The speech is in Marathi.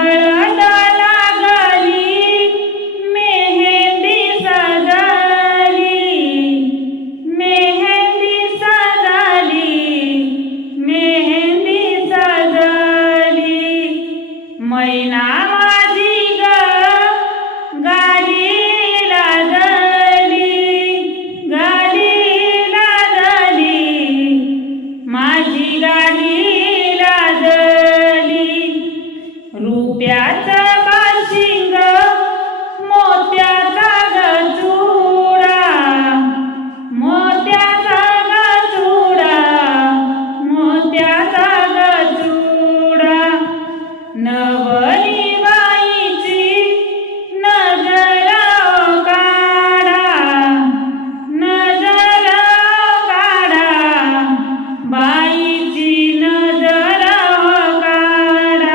हळद लागली मेहंदी सजली, मेहंदी सजली, मेहंदी सजली. मैना माझी ग गाडी लाजली, गाडी लाजली, माझी गाडी लाजली. रुपयाचं